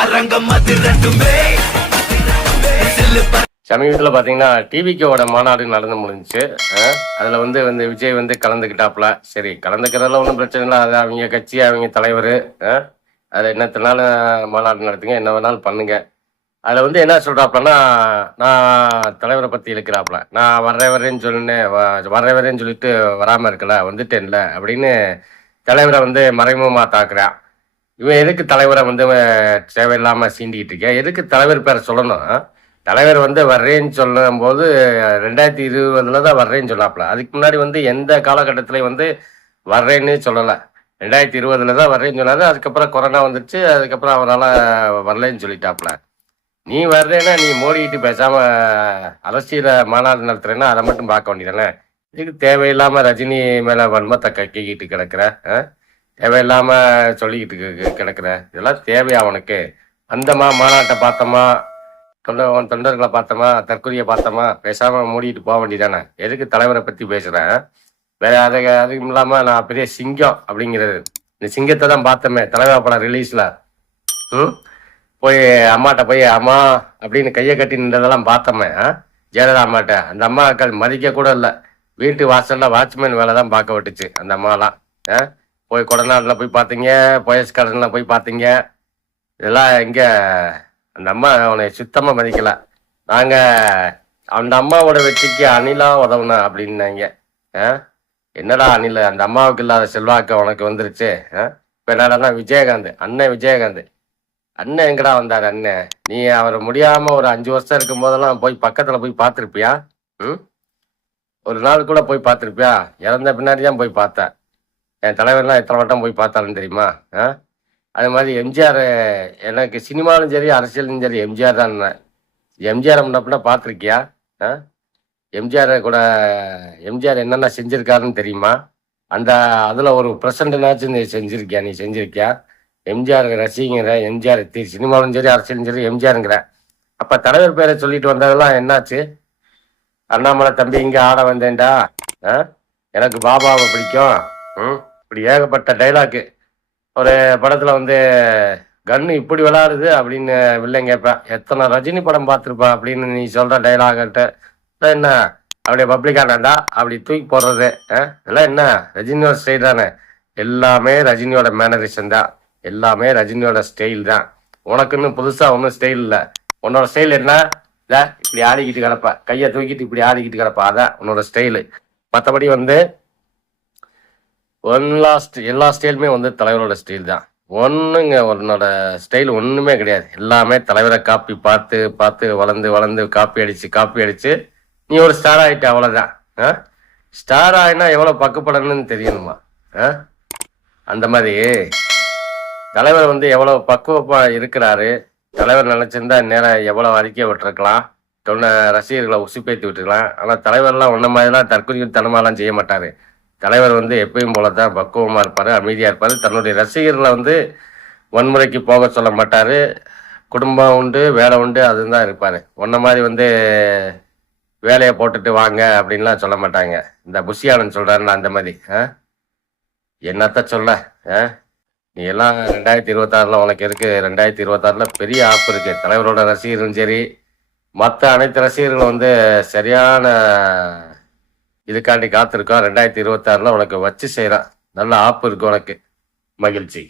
அரங்கம் அது ரெண்டுமே. சமீபத்தில் பார்த்தீங்கன்னா டிவிக்கோட மாநாடு நடந்து முடிஞ்சுச்சு. அதில் வந்து வந்து விஜய் வந்து கலந்துக்கிட்டாப்புல. சரி கலந்துக்கிறதுல ஒன்றும் பிரச்சனை இல்லை. அது அவங்க கட்சி அவங்க தலைவர் அது என்னத்தினால மாநாடு நடத்துங்க என்ன வேணாலும் பண்ணுங்க. அதில் வந்து என்ன சொல்கிறாப்புலன்னா நான் தலைவரை பற்றி இழுக்கிறாப்புல. நான் வர்றேன் வரேன்னு சொன்னேன் வ- வரேன்னு சொல்லிட்டு வராமல் இருக்கல வந்துட்டேன்ல அப்படின்னு தலைவரை வந்து மறைமுகமாக தாக்குறான் இவன் எதுக்கு தலைவரை வந்து தேவையில்லாமல் சீண்டிக்கிட்டு இருக்கேன் எதுக்கு தலைவர் பேரை சொல்லணும்? தலைவர் வந்து வர்றேன்னு சொல்லும் போது ரெண்டாயிரத்தி இருபதுல தான் வர்றேன்னு சொன்னாப்புல அதுக்கு முன்னாடி வந்து எந்த காலகட்டத்திலையும் வந்து வர்றேன்னு சொல்லலை. ரெண்டாயிரத்தி இருபதுல தான் வர்றேன்னு சொன்னாரு. அதுக்கப்புறம் கொரோனா வந்துருச்சு. அதுக்கப்புறம் அவரால் வரலைன்னு சொல்லிட்டாப்புல நீ வர்றேன்னா நீ மோடிக்கிட்டு பேசாம அரசியல மாநாடு நடத்துறேன்னா அதை மட்டும் பார்க்க வேண்டியதானே? இதுக்கு தேவையில்லாம ரஜினி மேல வன்மத்தை கக்கிக்கிட்டு கிடக்குற ஆ? தேவையில்லாம சொல்லிக்கிட்டு கிடக்குற? இதெல்லாம் தேவையா அவனுக்கு அந்தமா மாநாட்டை பார்த்தோமா தொண்ட உன் தொண்டர்களை பார்த்தோமா தற்கொலையை பார்த்தோமா பேசாம மூடிட்டு போக வேண்டியதானே எதுக்கு தலைவரை பத்தி பேசுறேன் வேற அது அதுவும் இல்லாம நான் பெரிய சிங்கம் அப்படிங்கிறது. இந்த சிங்கத்தை தான் பார்த்தோமே தலைவர் படம் ரிலீஸ்ல ம்? போய் அம்மாட்ட போய் அம்மா அப்படின்னு கையை கட்டி நின்றதெல்லாம் பார்த்தோமே ஜெயலலிதா அம்மாட்ட. அந்த அம்மாக்கள் மதிக்க கூட இல்லை. வீட்டு வாசல்ல வாட்ச்மேன் வேலை தான் பார்க்க விட்டுச்சு அந்த அம்மாலாம் ஆ? போய் கொடநாட்டில் போய் பார்த்தீங்க போயஸ் கடனில் போய் பார்த்தீங்க இதெல்லாம் இங்கே அந்த அம்மா அவனை சுத்தமாக மதிக்கலை. நாங்கள் அந்த அம்மாவோட வெற்றிக்கு அணிலா உதவுனா அப்படின்னாங்க. ஆ? என்னடா அணில் அந்த அம்மாவுக்கு இல்லாத செல்வாக்கு உனக்கு வந்துருச்சு. இப்போ என்னடா விஜயகாந்த் அண்ணன் விஜயகாந்த். அண்ணன் எங்கடா வந்தார் அண்ணன் நீ அவர் முடியாமல் ஒரு அஞ்சு வருஷம் இருக்கும் போதெல்லாம் போய் பக்கத்தில் போய் பார்த்துருப்பியா? ம்? ஒரு நாள் கூட போய் பார்த்துருப்பியா? இறந்த பின்னாடி தான் போய் பார்த்தேன். என் தலைவர்லாம் எத்தனை வட்டம் போய் பார்த்தாலும் தெரியுமா? ஆ? அது மாதிரி எம்ஜிஆர் எனக்கு சினிமாலும் சரி அரசியலும் சரி எம்ஜிஆர் தான் எம்ஜிஆர் முன்னப்பின்னா பார்த்துருக்கியா? ஆ? எம்ஜிஆர் கூட எம்ஜிஆர் என்னென்ன செஞ்சுருக்காருன்னு தெரியுமா? அந்த அதில் ஒரு ப்ரெசண்ட்னாச்சும் நீ செஞ்சுருக்கியா? நீ செஞ்சுருக்கியா? எம்ஜிஆர் ரசிகங்கிற எம்ஜிஆர் தி சினிமாவும் சரி அரசியலும் சரி எம்ஜிஆருங்கிற. அப்போ தலைவர் பேரை சொல்லிட்டு வந்ததெல்லாம் என்னாச்சு? அண்ணாமலை தம்பி இங்கே ஆட வந்தேன்டா. ஆ? எனக்கு பாபாவை பிடிக்கும். ம்? இப்படி ஏகப்பட்ட டைலாக்கு ஒரு படத்தில் வந்து கன்னு இப்படி விளாடுது அப்படின்னு வில்லன் கேட்பேன் எத்தனை ரஜினி படம் பார்த்துருப்பா? அப்படின்னு நீ சொல்கிற டைலாகிட்ட என்ன? அப்படியே பப்ளிக்கானடா அப்படி தூக்கி போடுறது ஆ? இதெல்லாம் என்ன? ரஜினியோட ஸ்டைல் தானே. எல்லாமே ரஜினியோட மேனரிசம் தான். எல்லாமே ரஜினியோட ஸ்டைல் தான். உனக்குன்னு புதுசாக ஒன்றும் ஸ்டைல் இல்லை. உன்னோட ஸ்டைல் என்ன? இல்லை இப்படி ஆடிக்கிட்டு கிடப்ப. கையை தூக்கிட்டு இப்படி ஆடிக்கிட்டு கிடப்ப. அதான் உன்னோட ஸ்டைலு மற்றபடி வந்து ஒன் லாஸ்ட் எல்லா ஸ்டைலுமே வந்து தலைவரோட ஸ்டைல் தான். ஒன்றுங்க உன்னோட ஸ்டைல் ஒன்றுமே கிடையாது. எல்லாமே தலைவரை காப்பி பார்த்து பார்த்து வளர்ந்து வளர்ந்து காப்பி அடிச்சு காப்பி அடிச்சு நீ ஒரு ஸ்டார் ஆகிட்ட அவ்வளோதான் ஆ? ஸ்டார் ஆகினா எவ்வளோ பக்குப்படணும்னு தெரியணுமா? ஆ? அந்த மாதிரி. தலைவர் வந்து எவ்வளோ பக்குவப்பா இருக்கிறாரு. தலைவர் நினைச்சிருந்தா நேரம் எவ்வளோ அறிக்கை விட்டுருக்கலாம். தொன்ன ரசிகர்களை உசுப்பேத்தி விட்டுருக்கலாம். ஆனால் தலைவர்லாம் ஒன்ன மாதிரிலாம் தற்கொலை தனமாலாம் செய்ய மாட்டாரு. தலைவர் வந்து எப்பயும் போல தான் பக்குவமாக இருப்பார் அமைதியாக இருப்பார். தன்னுடைய ரசிகர்களை வந்து வன்முறைக்கு போக சொல்ல மாட்டார். குடும்பம் உண்டு வேலை உண்டு அதுதான் இருப்பார். ஒன்றை மாதிரி வந்து வேலையை போட்டுட்டு வாங்க அப்படின்லாம் சொல்ல மாட்டாங்க. இந்த புஷியானன் சொல்றாருன்னா அந்த மாதிரி. ஆ? என்னத்த சொல்ல? ஆ? நீ எல்லாம் ரெண்டாயிரத்தி இருபத்தாறில் உனக்கு இருக்குது ரெண்டாயிரத்தி இருபத்தாறில் பெரிய ஆப் இருக்குது தலைவரோட ரசிகர்களும் சரி. மற்ற அனைத்து ரசிகர்களும் வந்து சரியான இதுக்காண்டி காத்திருக்கோம். ரெண்டாயிரத்தி இருபத்தாறுல உனக்கு வச்சு செய்கிறான் நல்ல ஆப்பு இருக்கு உனக்கு. மகிழ்ச்சி.